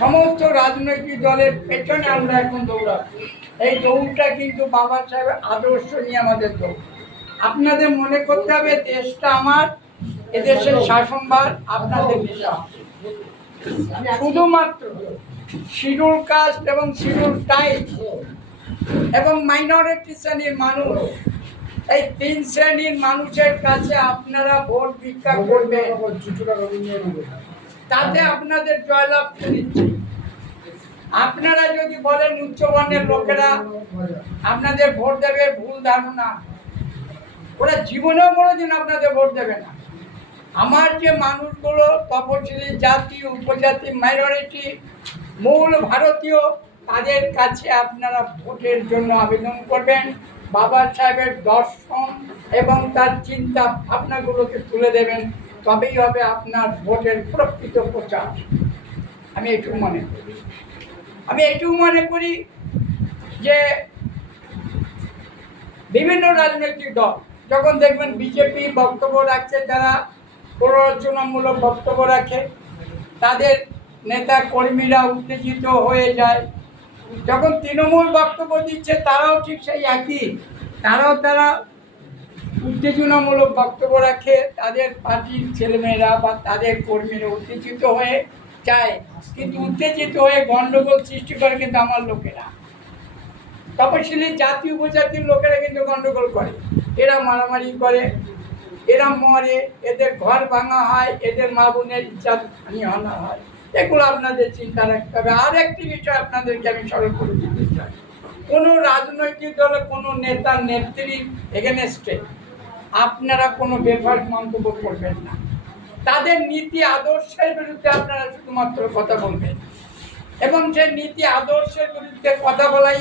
সমস্ত রাজনৈতিক দলের পেছনে আমরা এখন দৌড়াচ্ছি। এই দৌড়টা কিন্তু বাবা সাহেবের আদর্শ নিয়ে আমাদের দৌড়। আপনাদের মনে করতে হবে দেশটা আমার, এদেশের শাসনভার আপনাদের দেশে। শুধুমাত্র শিডিউল কাস্ট এবং শিডিউল ট্রাইব এবং মাইনরিটি শ্রেণীর মানুষ, এই 3 শ্রেণীর মানুষের কাছে আপনারা ভোট ভিক্ষা করবেন, তাতে আপনাদের জয়লাভ দিচ্ছে। আপনারা যদি বলেন উচ্চবর্ণের লোকেরা আপনাদের ভোট দেবে, ভুল ধারণা। ওরা জীবনেও কোনোদিন আপনাদের ভোট দেবে না। আমার যে মানুষগুলো তপশিলি জাতি, উপজাতি, মাইনরিটি, মূল ভারতীয়, তাদের কাছে আপনারা ভোটের জন্য আবেদন করবেন। বাবা সাহেবের দর্শন এবং তার চিন্তা ভাবনাগুলোকে তুলে দেবেন, তবেই হবে আপনার ভোটের প্রকৃত প্রচার। আমি এটুকু মনে করি যে বিভিন্ন রাজনৈতিক দল যখন দেখবেন বিজেপি বক্তব্য রাখছে, যারা প্ররোচনামূলক বক্তব্য রাখে, তাদের নেতা কর্মীরা উত্তেজিত হয়ে যায়। যখন তৃণমূল বক্তব্য দিচ্ছে, তারাও ঠিক সেই একই, তারা উত্তেজনামূলক বক্তব্য রাখে, তাদের পার্টির ছেলেমেয়েরা বা তাদের কর্মীরা উত্তেজিত হয়ে যায়। কিন্তু উত্তেজিত হয়ে গণ্ডগোল সৃষ্টি করে কিন্তু আমার লোকেরা, তপশিলি জাতি উপজাতির লোকেরা কিন্তু গণ্ডগোল করে, এরা মারামারি করে, এরা মরে, এদের ঘর ভাঙা হয়, এদের মা বোনের ইজ্জত হানি আনা হয়। এগুলো আপনাদের চিন্তা রাখতে হবে। আর একটি বিষয় আপনাদেরকে আমি স্মরণ করে দিতে চাই, কোনো রাজনৈতিক দলে কোনো নেতা নেত্রীর এগেনস্টে আপনারা কোনো বেফাস মন্তব্য করবেন না। তাদের নীতি আদর্শের বিরুদ্ধে আপনারা শুধুমাত্র কথা বলবেন, এবং সেই নীতি আদর্শের বিরুদ্ধে কথা বলাই